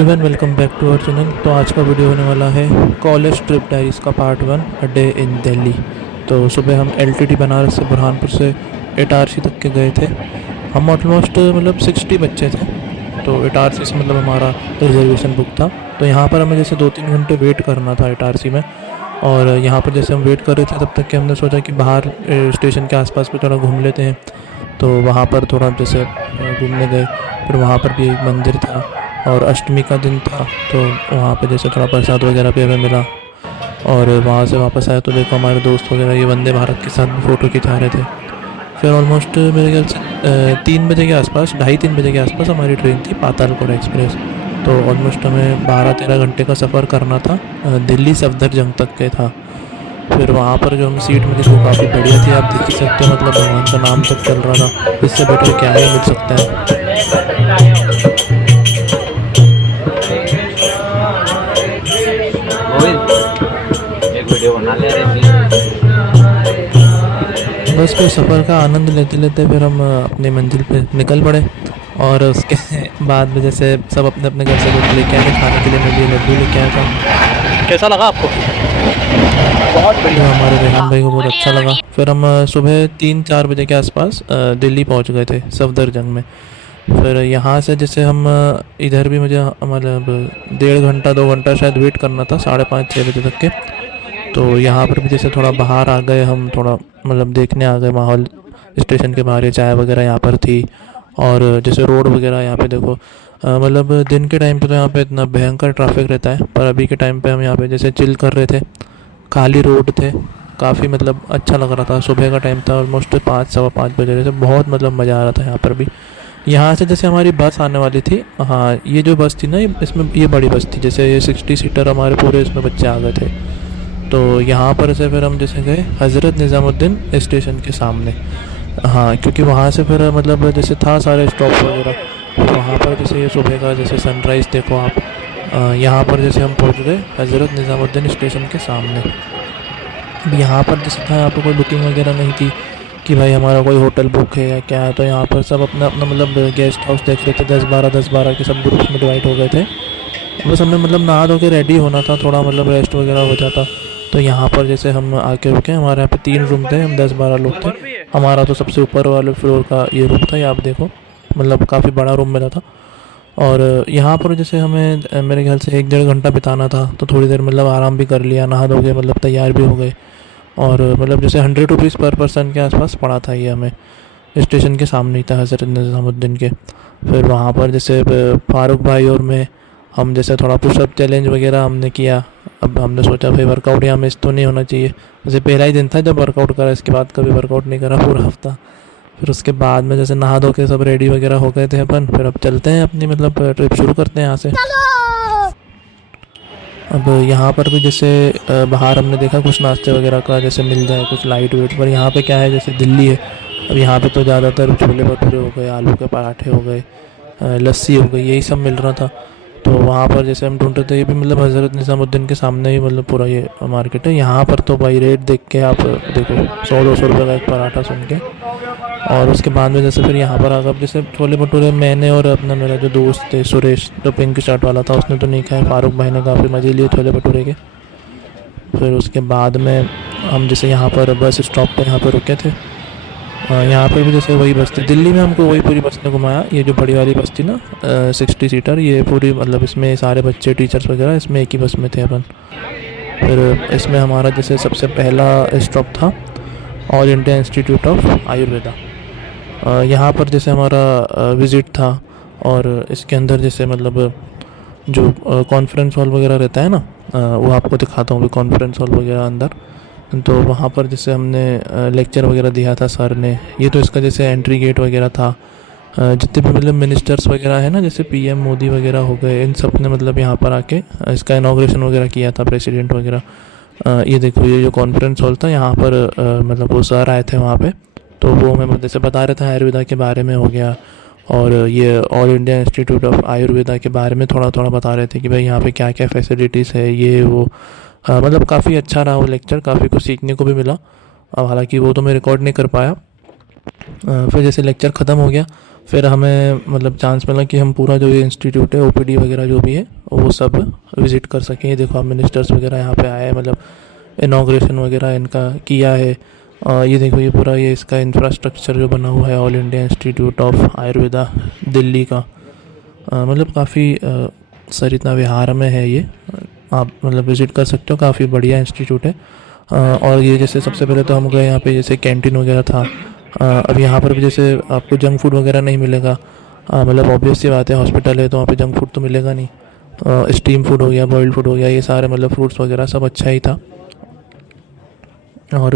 Everyone, welcome back to our channel. तो आज का वीडियो होने वाला है कॉलेज ट्रिप डायरीज का part 1, a day in Delhi. तो सुबह हम एलटीटी बनारस से बुरहानपुर से इटारसी तक के गए थे। हम ऑलमोस्ट 60 बच्चे थे। तो इटारसी से हमारा रिजर्वेशन बुक था। तो यहाँ पर हमें जैसे 2-3 घंटे वेट करना था इटारसी में। और यहाँ पर जैसे हम वेट कर रहे थे तब तक कि हमने सोचा कि बाहर स्टेशन के आसपास पे थोड़ा घूम लेते हैं। तो वहाँ पर थोड़ा जैसे घूमने गए। फिर वहाँ पर भी एक मंदिर था और अष्टमी का दिन था, तो वहाँ पे जैसे थोड़ा प्रसाद वगैरह भी हमें मिला। और वहाँ से वापस आए तो देखो हमारे दोस्त वगैरह ये वंदे भारत के साथ फ़ोटो खिंचा रहे थे। फिर ऑलमोस्ट मेरे ख्याल से 3 बजे के आसपास, 2:30-3 बजे के आसपास हमारी ट्रेन थी पातालकोट एक्सप्रेस। तो ऑलमोस्ट हमें 12-13 घंटे का सफ़र करना था। दिल्ली सफदरजंग तक के था। फिर वहाँ पर जो हम सीट मिली वो काफ़ी बढ़िया थी, आप देख ही सकते हो। भगवान का नाम तक चल रहा था, इससे बेटर क्या ही मिल सकता है। एक वीडियो बना ले रही बस फिर सफ़र का आनंद लेते लेते फिर हम अपनी मंजिल पे निकल पड़े। और उसके बाद में जैसे सब अपने अपने घर से कुछ लेके आए थे खाने के लिए। मैं भी लड्डू लेके आया था। कैसा लगा आपको? बहुत तो बढ़िया। हमारे रेहान भाई को बहुत अच्छा लगा। फिर हम सुबह 3-4 बजे के आसपास दिल्ली पहुंच गए थे सफदरजंग में। फिर यहाँ से जैसे हम इधर भी मुझे 1.5 घंटा 2 घंटा शायद वेट करना था, 5:30-6 बजे तक के। तो यहाँ पर भी जैसे थोड़ा बाहर आ गए हम, थोड़ा देखने आ गए माहौल। स्टेशन के बाहर ये चाय वगैरह यहाँ पर थी। और जैसे रोड वगैरह यहाँ पे देखो, दिन के टाइम पे तो यहाँ पे इतना भयंकर ट्रैफिक रहता है, पर अभी के टाइम पे हम यहाँ पे जैसे चिल कर रहे थे। खाली रोड थे, काफ़ी अच्छा लग रहा था। सुबह का टाइम था, ऑलमोस्ट 5-5:15 बजे। जैसे बहुत मज़ा आ रहा था यहाँ पर भी। यहाँ से जैसे हमारी बस आने वाली थी। हाँ, ये जो बस थी ना, इसमें ये बड़ी बस थी, जैसे ये 60 सीटर हमारे पूरे इसमें बच्चे आ गए थे। तो यहाँ पर से फिर हम जैसे गए हज़रत निज़ामुद्दीन स्टेशन के सामने। हाँ, क्योंकि वहाँ से फिर जैसे था सारे स्टॉप वगैरह। वहाँ पर जैसे ये सुबह का जैसे सनराइज़ देखो आप। यहाँ पर जैसे हम पहुँच गए हज़रत निज़ामुद्दीन स्टेशन के सामने। अब यहाँ पर जैसे था, यहाँ पर कोई बुकिंग वगैरह नहीं थी कि भाई हमारा कोई होटल बुक है या क्या है। तो यहाँ पर सब अपना अपना गेस्ट हाउस देख रहे थे। 10-12 के सब ग्रुप्स में डिवाइड हो गए थे। बस हमें नहा धो के रेडी होना था, थोड़ा रेस्ट वगैरह हो जाता। तो यहाँ पर जैसे हम आके रुके। हमारे यहाँ पे 3 रूम थे, हम 10-12 लोग थे। हमारा तो सबसे ऊपर वाले फ्लोर का ये रूम था, ये आप देखो। काफ़ी बड़ा रूम मिला था। और यहाँ पर जैसे हमें मेरे ख्याल से 1-1.5 घंटा बिताना था। तो थोड़ी देर आराम भी कर लिया, नहा धो के तैयार भी हो गए। और जैसे 100 रुपीज़ पर पर्सन के आसपास पड़ा था ये हमें। स्टेशन के सामने ही था हज़रत निज़ामुद्दीन के। फिर वहाँ पर जैसे फारूक भाई और मैं, हम जैसे थोड़ा पुशअप चैलेंज वगैरह हमने किया। अब हमने सोचा भाई वर्कआउट यहाँ मिस तो नहीं होना चाहिए। जैसे पहला ही दिन था जब वर्कआउट करा, इसके बाद कभी वर्कआउट नहीं करा पूरा हफ्ता। फिर उसके बाद में जैसे नहा धो के सब रेडी वगैरह हो गए थे अपन। फिर अब चलते हैं अपनी ट्रिप शुरू करते हैं यहाँ से। अब यहाँ पर भी जैसे बाहर हमने देखा कुछ नाश्ते वगैरह का जैसे मिल जाए कुछ लाइट वेट। पर यहाँ पे क्या है, जैसे दिल्ली है, अब यहाँ पे तो ज़्यादातर छोले भटूरे हो गए, आलू के पराठे हो गए, लस्सी हो गई, यही सब मिल रहा था। तो वहाँ पर जैसे हम ढूंढ रहे थे, ये भी हज़रत निज़ामुद्दीन के सामने ही पूरा ये मार्केट है। यहाँ पर तो भाई रेट देख के आप देखो, 100-200 रुपये का एक पराठा सुन के। और उसके बाद में जैसे फिर यहाँ पर आकर जैसे छोले भटूरे मैंने और अपना मेरा जो दोस्त थे सुरेश, जो पिंक शर्ट वाला था, उसने तो नहीं खाया। फारूक भाई ने काफ़ी मज़े लिए छोले भटूरे के। फिर उसके बाद में हम जैसे यहाँ पर बस स्टॉप पे यहाँ पर रुके थे। यहाँ पर भी जैसे वही बस थी, दिल्ली में हमको वही पूरी बस ने घुमाया। ये जो बड़ी वाली बस थी ना, 60 सीटर, ये पूरी इसमें सारे बच्चे टीचर्स वगैरह इसमें एक ही बस में थे अपन। फिर इसमें हमारा जैसे सबसे पहला स्टॉप था all India institute of Ayurveda. यहाँ पर जैसे हमारा विज़िट था। और इसके अंदर जैसे जो कॉन्फ्रेंस हॉल वगैरह रहता है ना, वो आपको दिखाता हूँ। कॉन्फ्रेंस हॉल वगैरह अंदर, तो वहाँ पर जैसे हमने लेक्चर वगैरह दिया था सर ने। ये तो इसका जैसे एंट्री गेट वगैरह था। जितने भी मिनिस्टर्स वगैरह है ना, जैसे पीएम मोदी वगैरह हो गए, इन सब ने यहाँ पर आके इसका इनाग्रेशन वगैरह किया था, प्रेसिडेंट वगैरह। ये देखो, ये जो कॉन्फ्रेंस हॉल था, यहाँ पर वो सर आए थे वहाँ पे। तो वो हमें जैसे बता रहे थे आयुर्वेदा के बारे में हो गया। और ये all India institute of Ayurveda के बारे में थोड़ा थोड़ा बता रहे थे कि भाई यहाँ पे क्या क्या फैसिलिटीज़ है, ये वो। काफ़ी अच्छा रहा वो लेक्चर, काफ़ी कुछ सीखने को भी मिला। अब हालांकि वो तो मैं रिकॉर्ड नहीं कर पाया। फिर जैसे लेक्चर ख़त्म हो गया, फिर हमें मतलब चांस मिला कि हम पूरा जो ये इंस्टीट्यूट है ओपीडी वगैरह जो भी है वो सब विज़िट कर सकें। ये देखो आप मिनिस्टर्स वगैरह यहाँ पे आए हैं, मतलब इनाग्रेशन वगैरह इनका किया है। ये देखो ये पूरा ये इसका इंफ्रास्ट्रक्चर जो बना हुआ है all India institute of Ayurveda Delhi का, मतलब काफ़ी सरिता विहार में है ये। आप मतलब विज़िट कर सकते हो, काफ़ी बढ़िया इंस्टीट्यूट है। और ये जैसे सबसे पहले तो हम गए यहाँ पे, जैसे कैंटीन वगैरह था। अब यहाँ पर भी जैसे आपको जंक फूड वगैरह नहीं मिलेगा, मतलब ऑब्वियस सी बात है, हॉस्पिटल है तो वहाँ पे जंक फूड तो मिलेगा नहीं। स्टीम फूड हो गया, बॉइल्ड फूड हो गया, ये सारे मतलब फ्रूट्स वगैरह सब अच्छा ही था। और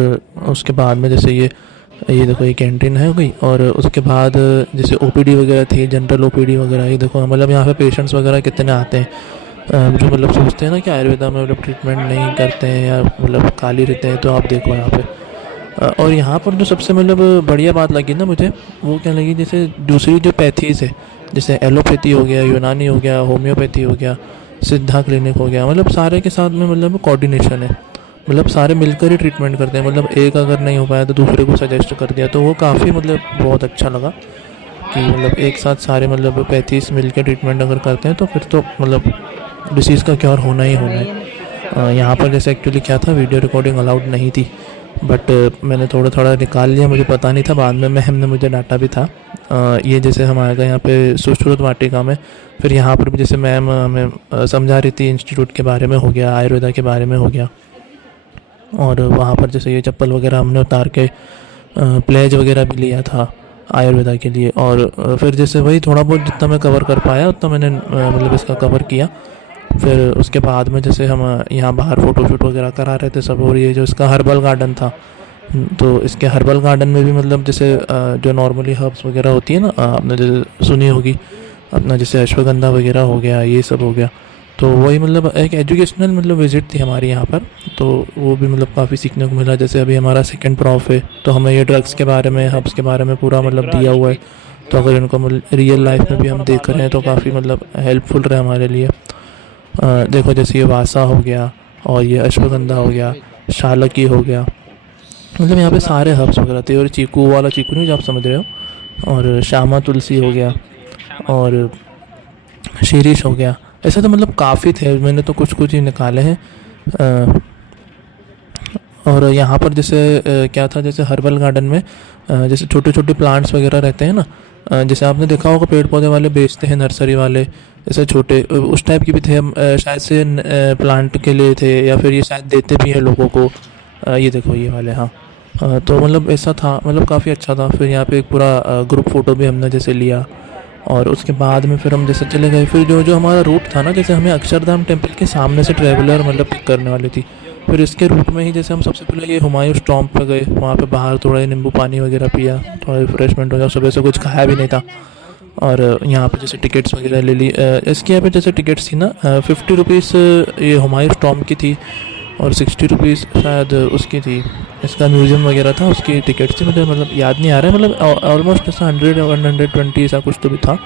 उसके बाद में जैसे ये देखो ये कैंटीन है हो गई। और उसके बाद जैसे ओपीडी वगैरह थी, जनरल ओपीडी वगैरह, ये देखो मतलब यहाँ पे पेशेंट्स वगैरह कितने आते हैं, जो मतलब सोचते हैं ना कि आयुर्वेदा में मतलब ट्रीटमेंट नहीं करते हैं या मतलब खाली रहते हैं, तो आप देखो यहाँ पे। और यहाँ पर जो सबसे मतलब बढ़िया बात लगी ना मुझे, वो क्या लगी, जैसे दूसरी जो पैथीज़ है, जैसे एलोपैथी हो गया, यूनानी हो गया, होम्योपैथी हो गया, सिद्धा क्लिनिक हो गया, मतलब सारे के साथ में मतलब कोऑर्डिनेशन है। मतलब सारे मिलकर ही ट्रीटमेंट करते हैं, मतलब एक अगर नहीं हो पाया तो दूसरे को सजेस्ट कर दिया, तो वो काफ़ी मतलब बहुत अच्छा लगा कि मतलब एक साथ सारे मतलब पैंतीस मिल के ट्रीटमेंट अगर करते हैं तो फिर तो मतलब डिसीज़ का क्योर होना ही होना है। यहाँ पर जैसे एक्चुअली क्या था, वीडियो रिकॉर्डिंग अलाउड नहीं थी, बट मैंने थोड़ा थोड़ा निकाल लिया, मुझे पता नहीं था, बाद में मैम ने मुझे डांटा भी था। ये जैसे हम आ गए यहाँ पे सुश्रुत वाटिका में, फिर यहाँ पर भी जैसे मैम हमें समझा रही थी, इंस्टीट्यूट के बारे में हो गया, आयुर्वेदा के बारे में हो गया। और वहाँ पर जैसे ये चप्पल वगैरह हमने उतार के प्लेज वगैरह भी लिया था आयुर्वेदा के लिए। और फिर जैसे वही थोड़ा बहुत जितना मैं कवर कर पाया उतना मैंने मतलब इसका कवर किया। फिर उसके बाद में जैसे हम यहाँ बाहर फ़ोटोशूट वगैरह करा रहे थे सब, और ये जो इसका हर्बल गार्डन था, तो इसके हर्बल गार्डन में भी मतलब जैसे जो नॉर्मली हर्ब्स वगैरह होती है ना, आपने जैसे सुनी होगी, अपना जैसे अश्वगंधा वगैरह हो गया, ये सब हो गया। तो वही मतलब एक एजुकेशनल मतलब विज़िट थी हमारी यहाँ पर, तो वो भी मतलब काफ़ी सीखने को मिला। जैसे अभी हमारा सेकंड प्रॉफ है, तो हमें ये ड्रग्स के बारे में, हर्ब्स के बारे में पूरा मतलब दिया हुआ है, तो अगर इनको मतलब रियल लाइफ में भी हम देख रहे हैं तो काफ़ी मतलब हेल्पफुल रहे हमारे लिए। देखो जैसे ये वासा हो गया, और ये अश्वगंधा हो गया, शालकी हो गया, मतलब यहाँ पे सारे हर्ब्स वगैरह थे। और चीकू वाला चीकू नहीं जो आप समझ रहे हो, और श्यामा तुलसी हो गया, और शीरीष हो गया, ऐसे तो मतलब काफ़ी थे, मैंने तो कुछ कुछ ही निकाले हैं। और यहाँ पर जैसे क्या था, जैसे हर्बल गार्डन में जैसे छोटे छोटे प्लांट्स वगैरह रहते हैं ना, जैसे आपने देखा होगा पेड़ पौधे वाले बेचते हैं नर्सरी वाले, जैसे छोटे उस टाइप की भी थे। हम शायद से प्लांट के लिए थे, या फिर ये शायद देते भी हैं लोगों को। ये देखो ये वाले, हाँ। तो मतलब ऐसा था, मतलब काफ़ी अच्छा था। फिर यहाँ पे एक पूरा ग्रुप फ़ोटो भी हमने जैसे लिया। और उसके बाद में फिर हम जैसे चले गए, फिर जो जो हमारा रूट था ना, जैसे हमें अक्षरधाम टेम्पल के सामने से ट्रैवलर मतलब पिक करने वाली थी, फिर इसके रूट में ही जैसे हम सबसे पहले ये हुमायूं टॉम्ब पे गए, वहाँ पे बाहर थोड़ा नींबू पानी वगैरह पिया, थोड़ा रिफ्रेशमेंट हो गया, सुबह से कुछ खाया भी नहीं था। और यहाँ पे जैसे टिकट्स वगैरह ले ली। इसके यहाँ पे जैसे टिकट्स थी ना, 50 रुपीज़ ये हुमायूं टॉम्ब की थी, और 60 रुपीज़ शायद उसकी थी, इसका म्यूज़ियम वगैरह था, उसकी टिकट्स थी, मुझे मतलब याद नहीं आ रहा है, मतलब ऑलमोस्ट ऐसा 100 120 ऐसा कुछ तो भी था।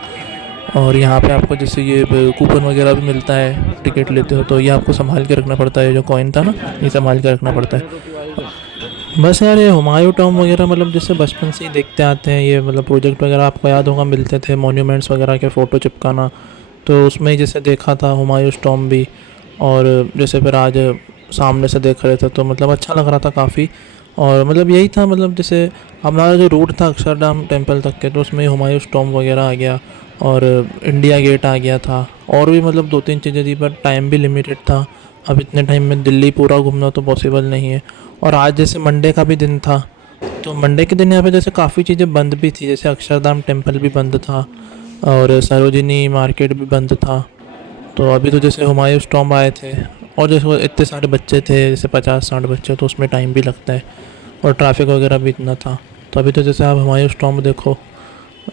और यहाँ पे आपको जैसे ये कूपन वगैरह भी मिलता है, टिकट लेते हो तो ये आपको संभाल के रखना पड़ता है, जो कॉइन था ना ये संभाल के रखना पड़ता है। बस यार ये हुमायूं टॉम्ब वगैरह मतलब जैसे बचपन से ही देखते आते हैं, ये मतलब प्रोजेक्ट वगैरह आपको याद होगा मिलते थे, मॉन्यूमेंट्स वगैरह के फ़ोटो चिपकाना, तो उसमें ही जैसे देखा था हुमायूं टॉम्ब भी। और जैसे फिर आज सामने से देख रहे थे तो मतलब अच्छा लग रहा था काफ़ी। और मतलब यही था, मतलब जैसे हमारा जो रूट था अक्षरधाम टेम्पल तक के, तो उसमें हुमायूं टॉम्ब वगैरह आ गया, और इंडिया गेट आ गया था, और भी मतलब 2-3 चीज़ें थी, पर टाइम भी लिमिटेड था। अब इतने टाइम में दिल्ली पूरा घूमना तो पॉसिबल नहीं है। और आज जैसे मंडे का भी दिन था, तो मंडे के दिन यहाँ पे जैसे काफ़ी चीज़ें बंद भी थी, जैसे अक्षरधाम टेम्पल भी बंद था, और सरोजिनी मार्केट भी बंद था। तो अभी तो जैसे हुमायूं टॉम्ब आए थे, और जैसे वो इतने सारे बच्चे थे, जैसे 50-60 बच्चे, तो उसमें टाइम भी लगता है, और ट्रैफिक वगैरह भी इतना था। तो अभी तो जैसे आप हुमायूं टॉम्ब देखो,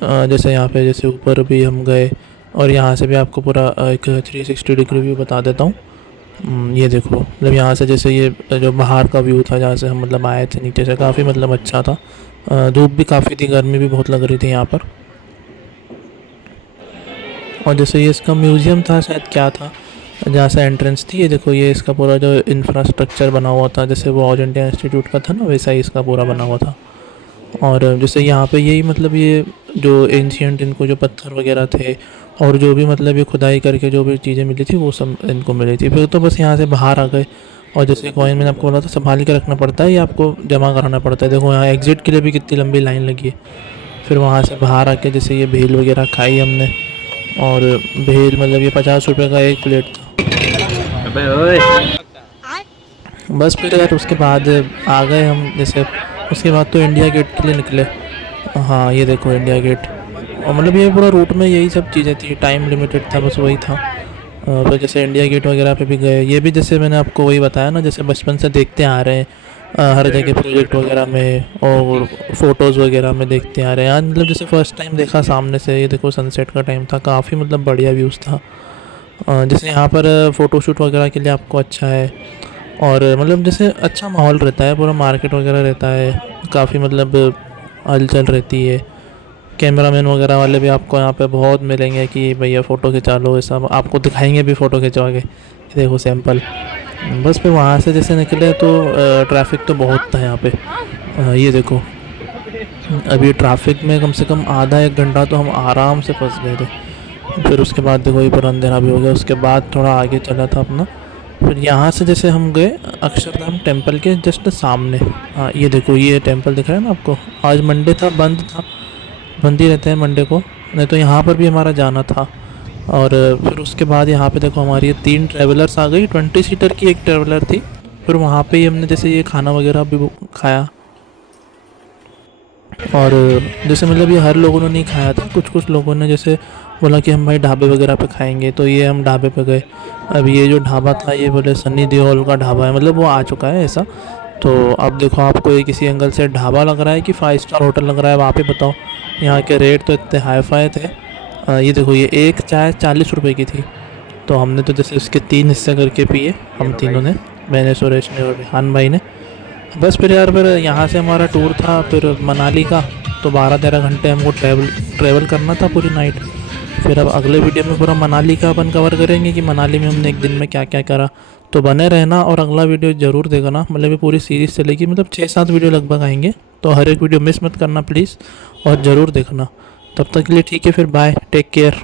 जैसे यहाँ पे जैसे ऊपर भी हम गए, और यहाँ से भी आपको पूरा एक 360 डिग्री व्यू बता देता हूँ। ये देखो मतलब यहाँ से जैसे ये जो बाहर का व्यू था, जहाँ से हम मतलब आए थे नीचे से, काफ़ी मतलब अच्छा था। धूप भी काफ़ी थी, गर्मी भी बहुत लग रही थी यहाँ पर। और जैसे ये इसका म्यूज़ियम था, शायद क्या था, जहाँ से एंट्रेंस थी, ये देखो ये इसका पूरा जो इंफ्रास्ट्रक्चर बना हुआ था, जैसे वो ऑल इंडिया इंस्टीट्यूट का था ना, वैसा ही इसका पूरा बना हुआ था। और जैसे यहाँ पे यही मतलब ये जो एंशियंट इनको जो पत्थर वगैरह थे और जो भी मतलब ये खुदाई करके जो भी चीज़ें मिली थी वो सब इनको मिली थी। फिर तो बस यहाँ से बाहर आ गए और जैसे कॉइन मैंने आपको बोला था संभाल के रखना पड़ता है या आपको जमा कराना पड़ता है। देखो यहाँ एग्ज़िट के लिए भी कितनी लंबी लाइन लगी है। फिर वहाँ से बाहर आके जैसे ये भेल वगैरह खाई हमने और भेल मतलब ये 50 रुपये का एक प्लेट था। अबे ओए बस फिर यार उसके बाद आ गए हम जैसे उसके बाद तो इंडिया गेट के लिए निकले। हाँ ये देखो इंडिया गेट और मतलब ये पूरा रूट में यही सब चीज़ें थी, टाइम लिमिटेड था बस वही था। फिर जैसे इंडिया गेट वगैरह पे भी गए, ये भी जैसे मैंने आपको वही बताया ना जैसे बचपन से देखते आ रहे हैं हर जगह प्रोजेक्ट वगैरह में और फ़ोटोज़ वगैरह में देखते आ रहे हैं। आज मतलब जैसे फ़र्स्ट टाइम देखा सामने से, ये देखो सनसेट का टाइम था, काफ़ी मतलब बढ़िया व्यूज़ था। जैसे यहाँ पर फ़ोटोशूट वगैरह के लिए आपको अच्छा है और मतलब जैसे अच्छा माहौल रहता है, पूरा मार्केट वगैरह रहता है, काफ़ी मतलब हलचल रहती है। कैमरामैन वगैरह वाले भी आपको यहाँ पे बहुत मिलेंगे कि भैया फ़ोटो खिंचा लो, ये सब आपको दिखाएंगे भी फ़ोटो खिंचवा के। देखो सैंपल। बस फिर वहाँ से जैसे निकले तो ट्रैफिक तो बहुत था यहाँ पे। ये देखो अभी ट्रैफिक में कम से कम आधा एक घंटा तो हम आराम से फंस गए थे। फिर उसके बाद देखो ये पूरा अंधेरा भी हो गया। उसके बाद थोड़ा आगे चला था अपना। फिर यहाँ से जैसे हम गए अक्षरधाम टेम्पल के जस्ट सामने। हाँ ये देखो ये टेम्पल दिख रहा है ना आपको। आज मंडे था, बंद था, बंद ही रहते हैं मंडे को, नहीं तो यहाँ पर भी हमारा जाना था। और फिर उसके बाद यहाँ पे देखो हमारी ये 3 ट्रैवलर्स आ गई, 20 सीटर की एक ट्रैवलर थी। फिर वहाँ पे ही हमने जैसे ये खाना वगैरह भी खाया और जैसे मतलब ये हर लोगों ने नहीं खाया था, कुछ कुछ लोगों ने जैसे बोला कि हम भाई ढाबे वगैरह पे खाएंगे, तो ये हम ढाबे पे गए। अब ये जो ढाबा था ये बोले सन्नी देओल का ढाबा है, मतलब वो आ चुका है ऐसा। तो अब देखो आपको ये किसी एंगल से ढाबा लग रहा है कि 5 स्टार होटल लग रहा है, आप ही बताओ। यहाँ के रेट तो इतने हाई फाई थे। ये देखो ये एक चाय 40 रुपये की थी। तो हमने तो जैसे उसके 3 हिस्से करके पिए हम तीनों ने, मैंने, सुरेश ने और रेहान भाई ने। बस फिर यार फिर यहाँ से हमारा टूर था फिर मनाली का, तो 12-13 घंटे हमको ट्रैवल करना था पूरी नाइट। फिर अब अगले वीडियो में पूरा मनाली का अपन कवर करेंगे कि मनाली में हमने एक दिन में क्या क्या करा। तो बने रहना और अगला वीडियो ज़रूर देखना, मतलब ये पूरी सीरीज़ चलेगी, मतलब 6-7 वीडियो लगभग आएंगे। तो हर एक वीडियो मिस मत करना प्लीज़ और ज़रूर देखना। तब तक के लिए ठीक है, फिर बाय, टेक केयर।